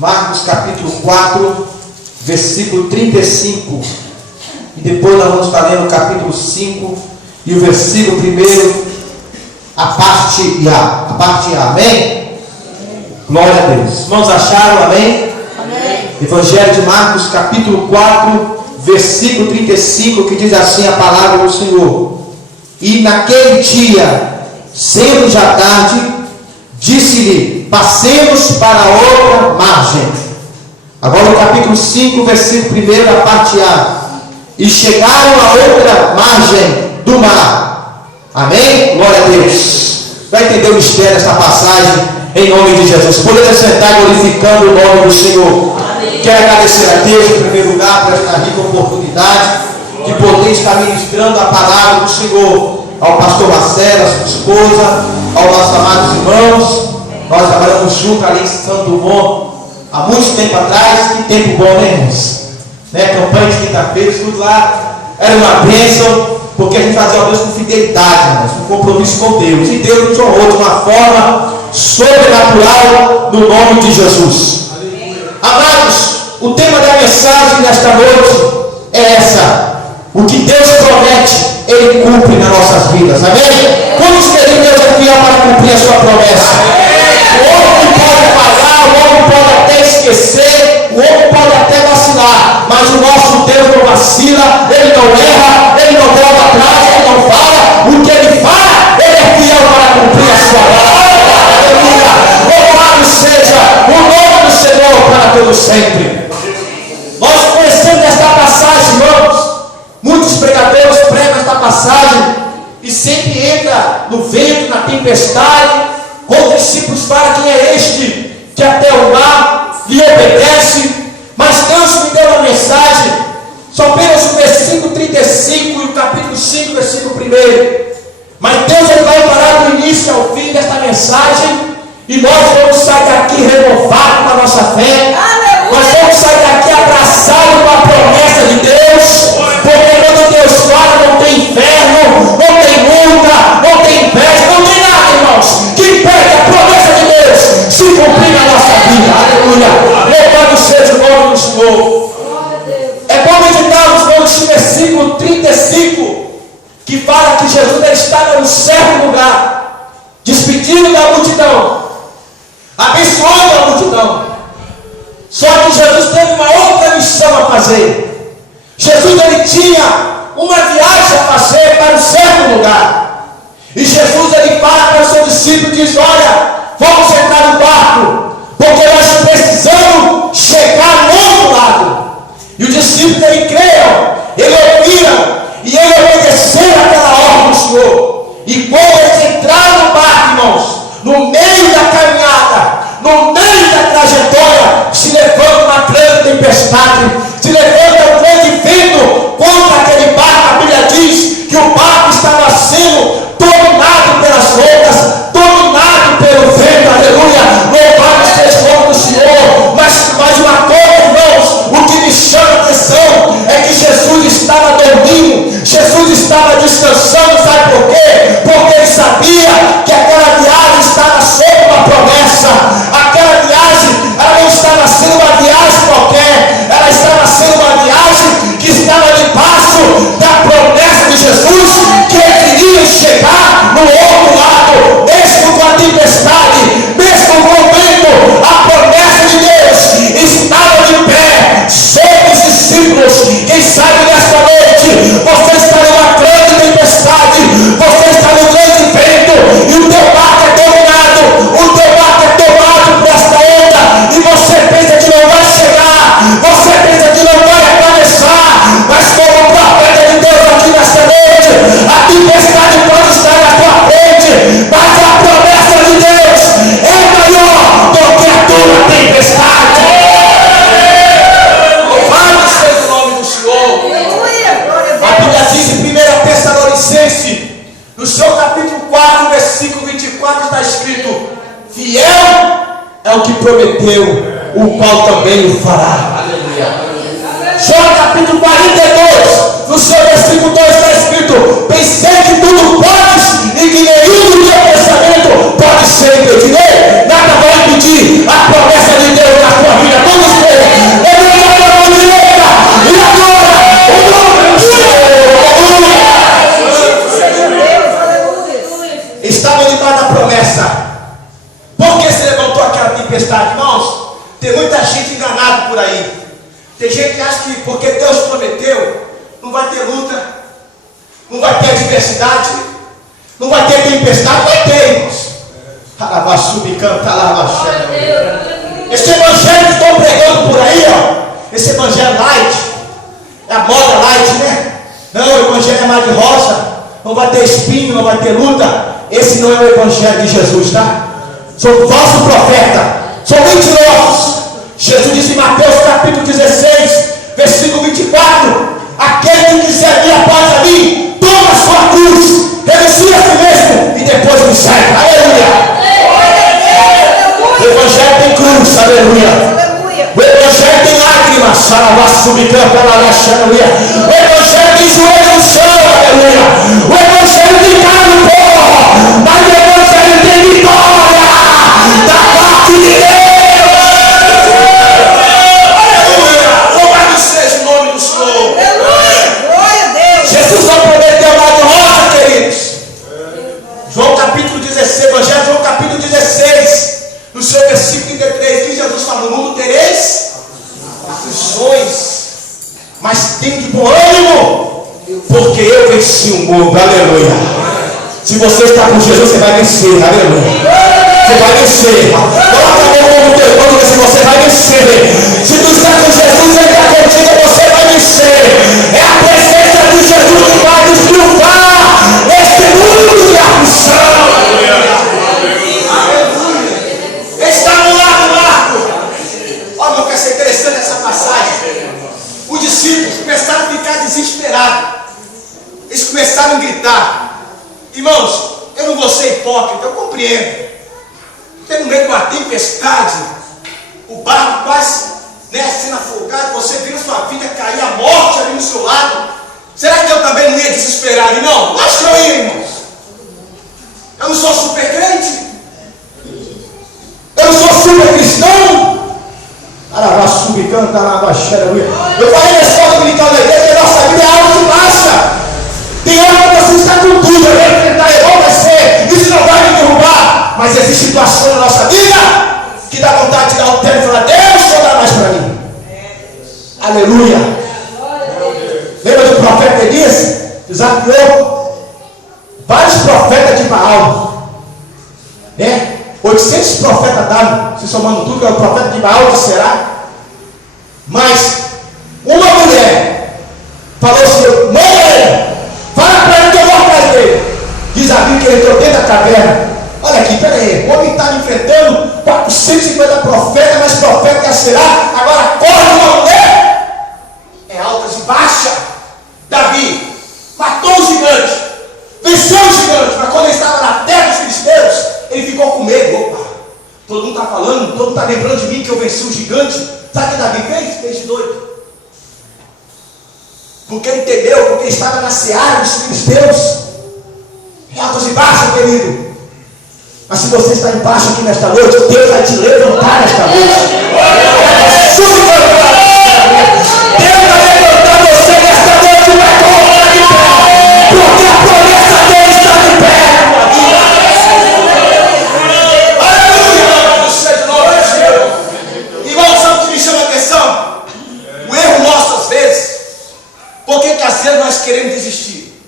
Marcos capítulo 4, versículo 35. E depois nós vamos estar lendo o capítulo 5 e o versículo 1, a parte A. Amém? Glória a Deus. Irmãos, acharam? Amém? Amém. Evangelho de Marcos capítulo 4, versículo 35, que diz assim a palavra do Senhor: E naquele dia, sendo já tarde, disse-lhe: passemos para outra margem. Agora o capítulo 5, versículo 1, a parte A. E chegaram a outra margem do mar. Amém? Glória a Deus. Vai entender o mistério desta passagem em nome de Jesus. Podemos sentar glorificando o nome do Senhor. Amém. Quero agradecer a Deus em primeiro lugar por esta rica oportunidade de poder estar ministrando a palavra do Senhor ao pastor Marcelo, a sua esposa, aos nossos amados irmãos. Nós trabalhamos juntos ali em Santo Dumont há muito tempo atrás. Que tempo bom, né, irmãos? Campanha de quinta-feira, tudo lá era uma bênção, porque a gente fazia obras com fidelidade, irmãos, com compromisso com Deus. E Deus nos honrou de uma forma sobrenatural no nome de Jesus. Amados, o tema da mensagem nesta noite é essa: o que Deus promete, Ele cumpre nas nossas vidas. Amém? Quantos querem Deus é fiel para cumprir a sua promessa? O homem pode falhar, o homem pode até esquecer, o homem pode até vacilar, mas o nosso Deus não vacila, Ele não erra, Ele não volta atrás, Ele não fala. O que Ele fala, Ele é fiel para cumprir a sua palavra. Aleluia! Louvado seja o nome do Senhor para todo sempre. Nós conhecemos esta passagem, irmãos. Muitos pregadores pregam esta passagem e sempre entra no vento, na tempestade. Os discípulos falam: quem é este que até o mar lhe obedece? Mas Deus me deu uma mensagem, só apenas o versículo 35 e o capítulo 5, versículo 1. Mas Deus ele vai parar do início ao fim desta mensagem, e nós vamos sair daqui renovados com a nossa fé. Nós vamos sair daqui abraçados com a promessa de Deus, porque quando Deus fala, não tem inferno, não tem multa, não tem inveja, não tem nada, irmãos, que impede a promessa de Deus se cumprir na nossa vida. Aleluia! Louvado seja o nome do Senhor. É bom meditarmos nesse versículo 35, que fala que Jesus estava no certo lugar, despedindo da multidão, abençoando a multidão. Só que Jesus teve uma outra missão a fazer. Jesus ele tinha uma viagem a fazer para um certo lugar. E Jesus ele fala para os seus discípulos e diz: olha, vamos entrar no barco, porque nós precisamos chegar no outro lado. E os discípulos ele creram, ele ouviram e ele obedeceram aquela ordem do Senhor. E quando eles entraram no barco, irmãos, no meio da caminhada, no meio da trajetória, se levanta uma grande tempestade, se levanta um grande vento contra aquele barco. A Bíblia diz que o barco estava sendo dominado pelas ondas, dominado pelo vento. Aleluia! Louvado seja o nome do Senhor. Mas uma coisa, irmãos, o que me chama a atenção é que Jesus estava dormindo, Jesus estava descansando. Sabe por quê? Porque ele sabia que aquela viagem estava sob uma promessa. Aquela viagem, ela não estava sendo uma viagem qualquer, ela estava sendo uma viagem que estava debaixo da promessa de Jesus, que ele queria chegar no outro lado, mesmo com a tempestade, mesmo com o vento. A promessa de Deus estava de pé sobre os discípulos. Quem sabe nesta noite você está numa grande tempestade, você está no grande vento, e o teu barco é dominado, o teu barco é tomado por esta onda, e você pensa que não vai chegar, você pensa que não vai atravessar. Mas como profeta de Deus aqui nesta noite, a tempestade pode estar na tua frente, mas a promessa de Deus é maior do que a tua tempestade. Louvado seja o nome do Senhor. A Bíblia diz em 1 Tessalonicenses, no seu capítulo 4, versículo 24, está escrito: fiel é o que prometeu, o qual também o fará. Aleluia. João capítulo 42, no seu versículo 2 está escrito: pensei que tudo podes e que nenhum do teu pensamento pode ser impedido. Nada vai impedir a promessa de Deus na tua vida estavam debaixo da promessa. Por que se levantou aquela tempestade, irmãos? Tem muita gente enganada por aí. Tem gente que acha que porque Deus prometeu, não vai ter luta, não vai ter adversidade, não vai ter tempestade. Vai ter, irmãos. Esse evangelho que estão pregando por aí, ó, esse evangelho light, é a moda light, né? Não, o evangelho é mais de rosa, não vai ter espinho, não vai ter luta. Esse não é o evangelho de Jesus, tá? São falsos profetas, são mentirosos. Jesus disse em Mateus capítulo 16, versículo 24: aquele que quiser vir após a mim, toma a sua cruz, renuncie a si mesmo e depois me segue. Aleluia! O evangelho tem cruz, aleluia. O evangelho tem lágrimas, aleluia. O evangelho tem joelho no chão, aleluia. O evangelho tem carne no pó, mas o evangelho tem vitória da parte de Deus. Aleluia. Louvado seja o nome do Senhor. Glória a Deus. Jesus não prometeu nada de rosa, queridos. João capítulo 16, evangelho de João capítulo 16, no seu versículo 33, que Jesus fala: no mundo tereis aflições, mas tem de bom ânimo, porque eu venci o mundo. Aleluia. Se você está com Jesus, você vai vencer. Aleluia. Você vai vencer. Coloca a mão no teu irmão e diga: se você vai vencer. Se tu está com Jesus, ele está contigo, você vai vencer. É a presença de Jesus que vai nos triunfar neste mundo de aflição. Está no lado, Marco. Olha, eu quero ser interessante essa passagem. Os discípulos começaram a ficar desesperados. Eles começaram a gritar. Irmãos, eu não vou ser hipócrita, eu compreendo. Porque no meio de uma tempestade, o barco quase, sendo afogado, você vê a sua vida cair, a morte ali no seu lado. Será que eu também não ia desesperar, irmão? Acho que eu ia, irmãos. Eu não sou super crente. Eu não sou super cristão. Eu falei na escola dominical da igreja que a nossa vida é alta e baixa. Tem hora que você está com tudo, eu vou enfrentar, eu vou vencer, isso não vai me derrubar. Mas existe situação na nossa vida que dá vontade de dar um tempo e falar: Deus, não dá mais para mim. Aleluia. Lembra do profeta Elias? Desafiou vários profetas de Baal, né? 800 profetas davam, se somando tudo, que é o profeta de Baal, que será? Mas uma mulher falou assim: manda ele, fala para ele que eu vou atrás dele. Diz a Bíblia que ele entrou dentro da caverna. Olha aqui, pera aí, o homem está enfrentando 450 profetas, mas profeta que será? Agora corre uma mulher. É altas e baixas. Davi matou o gigante, venceu o gigante, mas quando ele estava na terra dos filisteus, ele ficou com medo. Opa, todo mundo está falando, todo mundo está lembrando de mim que eu venci o gigante. Sabe o que Davi fez? Fez de doido. Porque ele entendeu, porque ele estava na seara dos filisteus. Altos e baixos, querido. Mas se você está embaixo aqui nesta noite, Deus vai te levantar nesta noite. Deus vai levantar você nesta noite e vai colocar de pé. Porque a promessa dele está de pé. Por que às vezes nós queremos desistir?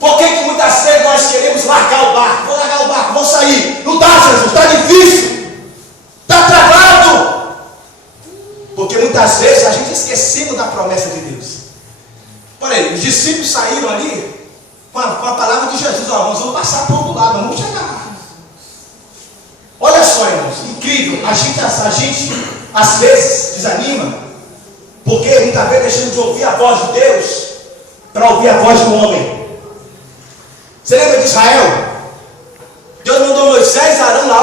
Por que muitas vezes nós queremos largar o barco? Vou largar o barco, vou sair. Não dá, Jesus, está difícil. Está travado. Porque muitas vezes a gente esquecemos da promessa de Deus. Por aí, os discípulos saíram ali com a palavra de Jesus: ó, nós vamos passar para o outro lado, vamos chegar. Olha só, irmãos, incrível. A gente às vezes desanima. Porque muitas vezes deixamos de ouvir a voz de Deus para ouvir a voz do homem. Você lembra de Israel? Deus mandou Moisés e Arão lá: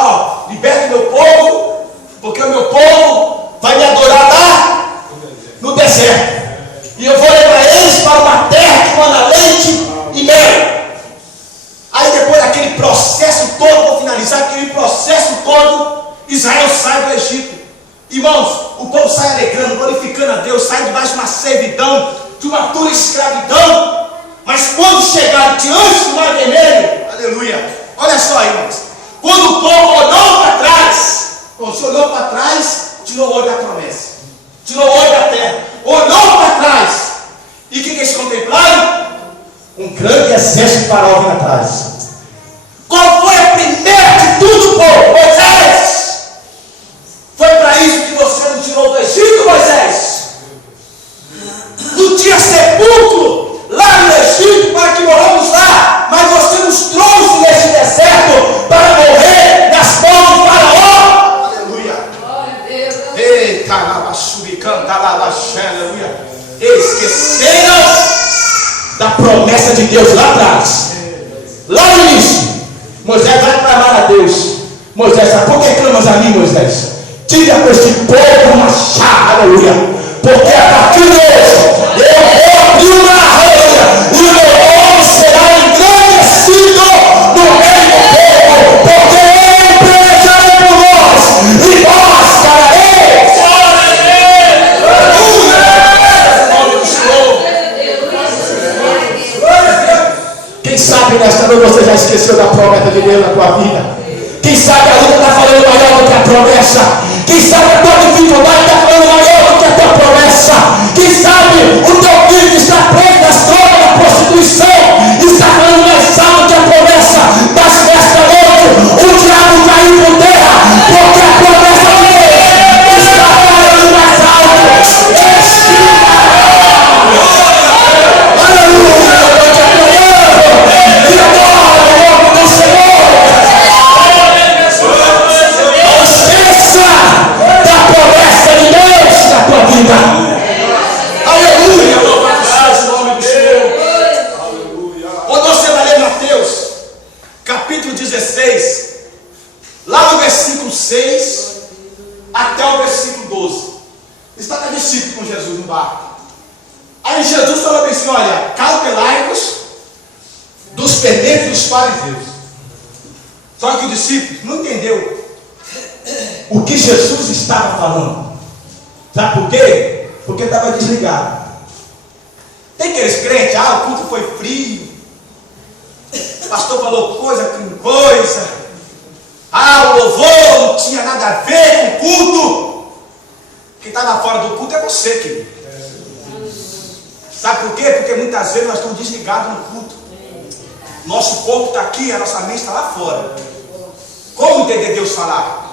ó, liberta o meu povo, porque o meu povo vai me adorar lá no deserto. E eu vou levar eles para uma terra que manda leite e mel. Aí depois daquele processo todo, vou finalizar, aquele processo todo, Israel sai do Egito. Irmãos, o povo sai alegrando, glorificando a Deus, sai debaixo de uma servidão, de uma dura escravidão. Mas quando chegaram diante do Mar Vermelho, aleluia, Olha só, irmãos. Quando o povo olhou para trás, quando se olhou para trás, tirou o olho da promessa, tirou o olho da terra, olhou para trás. E o que eles contemplaram? Um grande exército de Faraó vindo atrás. Qual foi a primeira atitude do povo? Moisés! Foi para isso que você não tirou do Egito, Moisés? Não tinha sepulcro lá no Egito para que moramos lá, mas você nos trouxe nesse deserto para morrer nas mãos de Faraó. Aleluia. Eita, aleluia. Esqueceram da promessa de Deus lá atrás. Lá no início, Moisés vai clamar a Deus. Moisés, sabe por que clamas a mim, Moisés? Tira com este povo machado, aleluia. Porque a partir de hoje eu vou abrir uma arranha e o meu nome será engrandecido no meio do povo, porque ele pelejará por nós e nós cararemos. Quem sabe nesta noite você já esqueceu da promessa de Deus na tua vida? Quem sabe a luta está falando maior do que a promessa? Quem sabe a tua dificuldade está falando maior do que a tua promessa? Quem sabe o teu filho que está preso nas drogas, da prostituição, está falando mais alto que a promessa? Mas nesta noite o diabo caiu por terra, porque a promessa de Deus está falando mais alto. Aleluia! E adora o nome do Senhor. Da promessa de Deus na tua vida. Aleluia. Louvado o nome do Senhor. Aleluia. Quando você vai ler Mateus capítulo 16, lá no versículo 6 até o versículo 12, está na discípulo com Jesus no barco. Aí Jesus falou assim: olha, cautelai-vos dos fermentos dos fariseus. Só que o discípulo não entendeu o que Jesus estava falando. Sabe por quê? Porque estava desligado. Tem aqueles crentes, o culto foi frio, o pastor falou coisa com coisa, o louvor não tinha nada a ver com o culto. Quem estava fora do culto é você, querido. Sabe por quê? Porque muitas vezes nós estamos desligados no culto. Nosso corpo está aqui, a nossa mente está lá fora. Como entender Deus falar?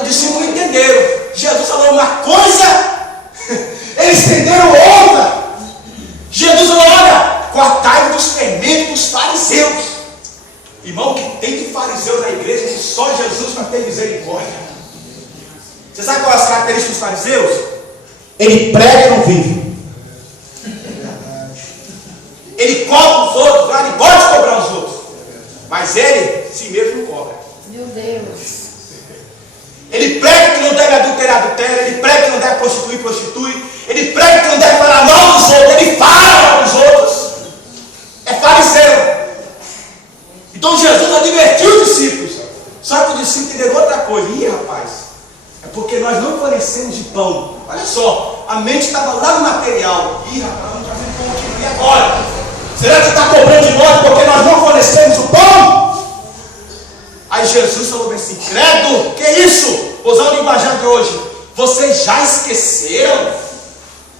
Os discípulos não entenderam. Jesus falou uma coisa, eles entenderam outra. Jesus falou: olha, cortai-vos dos fermentos dos fariseus. Irmão, que tem de fariseu na igreja que só Jesus para ter misericórdia. Você sabe qual é as características dos fariseus? Ele prega e não vive. Ele cobra os outros, ele gosta de cobrar os outros, mas ele si mesmo não cobra. Meu Deus. Ele prega que não deve adulterar, adultera. Ele prega que não deve prostituir, prostitui. Ele prega que não deve falar mal dos outros. Ele fala mal dos outros. É fariseu. Então Jesus advertiu os discípulos. Só que os discípulos entenderam outra coisa. Rapaz, é porque nós não fornecemos de pão. Olha só, a mente estava lá no material. Rapaz, vamos trazer pão aqui. E agora? Será que está cobrando de nós porque nós não fornecemos o pão? Aí Jesus falou assim: credo, que isso? Vou usar o linguajar de hoje. Vocês já esqueceram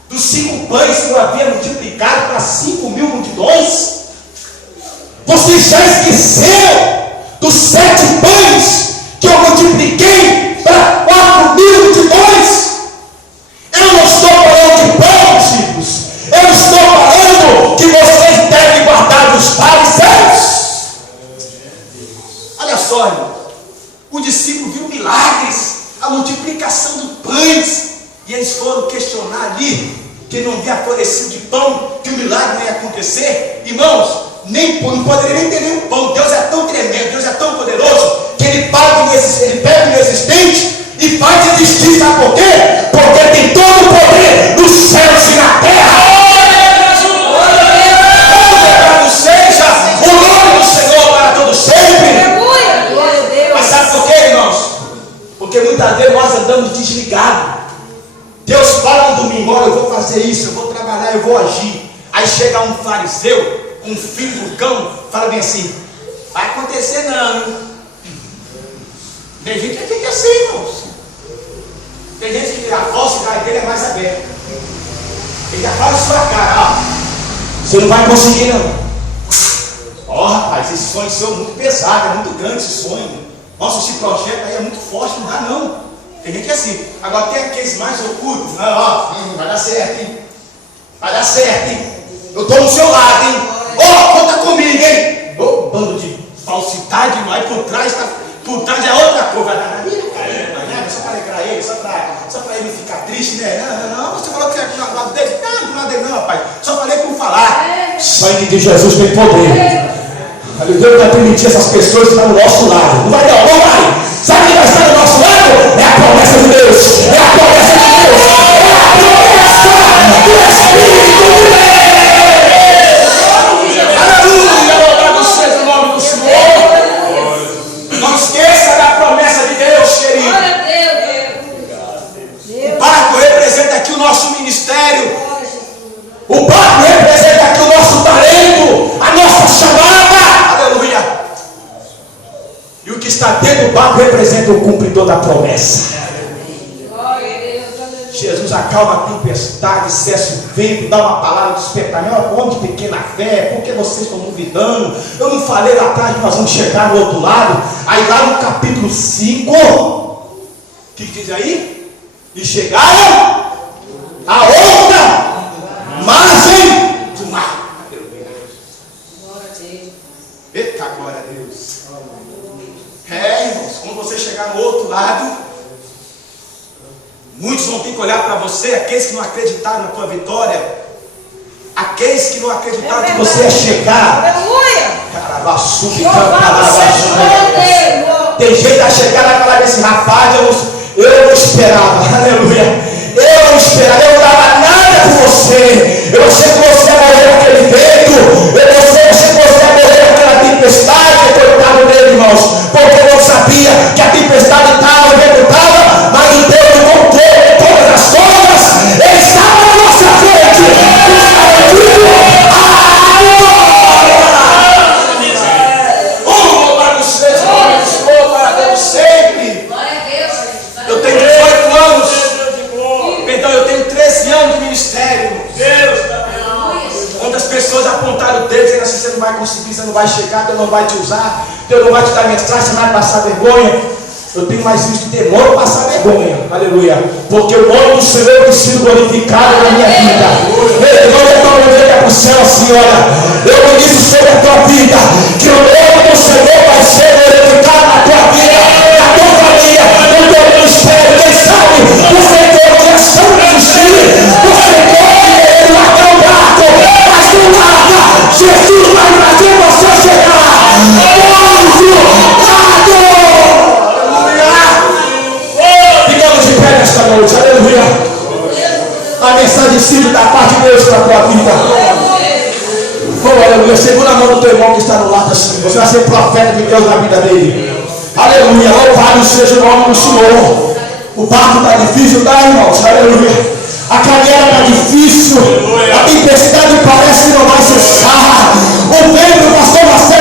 dos 5 pães que eu havia multiplicado para 5.000 multidões? Vocês já esqueceram dos 7 pães que eu multipliquei para 4.000 multidões? Eu não estou falando de pão, discípulos. Eu estou falando que vocês devem guardar os fariseus. Olha só, irmão. O discípulo viu milagres, a multiplicação de pães, e eles foram questionar ali que não havia florescido de pão, que o milagre não ia acontecer. Irmãos, não poderia nem ter nenhum pão. Deus é tão tremendo, Deus é tão poderoso, que ele pega o inexistente e faz existir. Sabe por quê? Porque tem todo o poder nos céus e na terra. Louvado seja o nome do Senhor para todos sempre. Mas sabe por quê, irmãos? Porque muitas vezes nós andamos desligados. Deus fala no domingo: olha, eu vou fazer isso, eu vou trabalhar, eu vou agir. Aí chega um fariseu, um filho do cão, fala bem assim: Vai acontecer não. Tem gente que fica assim, irmãos. Tem gente que a falsidade dele é mais aberta. Ele já fala em sua cara, ó. Você não vai conseguir não. Ó, rapaz, esse sonho seu é muito pesado, é muito grande esse sonho. Nossa, esse projeto aí é muito forte, não dá não. Tem gente que é assim. Agora tem aqueles mais ocultos. Não, ó, vai dar certo, hein? Vai dar certo, hein? Eu estou no seu lado, hein? Ó, conta comigo, hein? Ô, bando de falsidade, mas por trás é outra coisa. Vai dar só para alegrar ele, só para ele ficar triste, né? Não, você falou que é do lado dele. Não, do lado dele não, rapaz. Só falei por falar. Sangue de Jesus tem poder. Deus vai permitir essas pessoas estar do nosso lado. Não vai não, não vai. Sabe quem vai estar do nosso lado? É a promessa de Deus. É a promessa de Deus. É a promessa do Espírito de Deus. Aleluia. Louvado seja o nome do Senhor. Não esqueça da promessa de Deus, querido. O barco representa aqui o nosso ministério. O barco representa aqui o nosso talento, a nossa chamada. Aleluia. E o que está dentro do barco representa o cumpridor da promessa. Jesus acalma a tempestade, cessa o vento, dá uma palavra de despertamento. Homem de pequena fé, por que vocês estão duvidando? Eu não falei lá atrás que nós vamos chegar no outro lado. Aí lá no capítulo 5, o que diz aí? E chegaram a outra margem do mar. Eita, glória a Deus. Irmãos, quando você chegar no outro lado, muitos vão ter que olhar para você, aqueles que não acreditaram na tua vitória, aqueles que não acreditaram que você ia chegar. Tem gente a chegar lá e falar desse rapaz, eu não esperava, aleluia. Eu não esperava, eu não dava nada por você. Eu não sei que você ia morrer naquele vento. Eu não sei que você ia morrer naquela tempestade. Coitado dele, irmãos, porque eu não sabia que a tempestade estava, o vento estava, mas o Deus do controle de todas as coisas, Ele estava na nossa frente. Louvado seja o nome do Senhor para Deus sempre. Eu tenho 18 anos. Perdão, eu tenho 13 anos de ministério. Deus, quando as pessoas apontaram o dedo, dizendo assim: você não vai conseguir, você não vai chegar, Deus não vai te usar, Deus não vai te dar mensagem, você vai passar vergonha. Eu tenho mais visto demônio passar vergonha, aleluia, porque o nome do Senhor tem sido glorificado na minha vida. Ei, glória a tua para o céu, Senhora. Eu ministro sobre a tua vida, que o nome do Senhor vai ser glorificado na tua vida, na tua família, no teu ministério. Quem sabe você tem o coração de existir, você pode largar o barco, mas não larga. Jesus vai fazer você chegar. Ficamos de pé nesta noite, aleluia. A mensagem simples da parte de Deus para a tua vida. Oh, aleluia. Segura a mão do teu irmão que está no lado assim. Você vai ser profeta de Deus na vida dele. Aleluia. Louvado seja o nome do Senhor. O barco está difícil, tá, irmãos? Aleluia. A caminhada está difícil. A tempestade parece que não vai cessar. O vento, pastor Marcelo,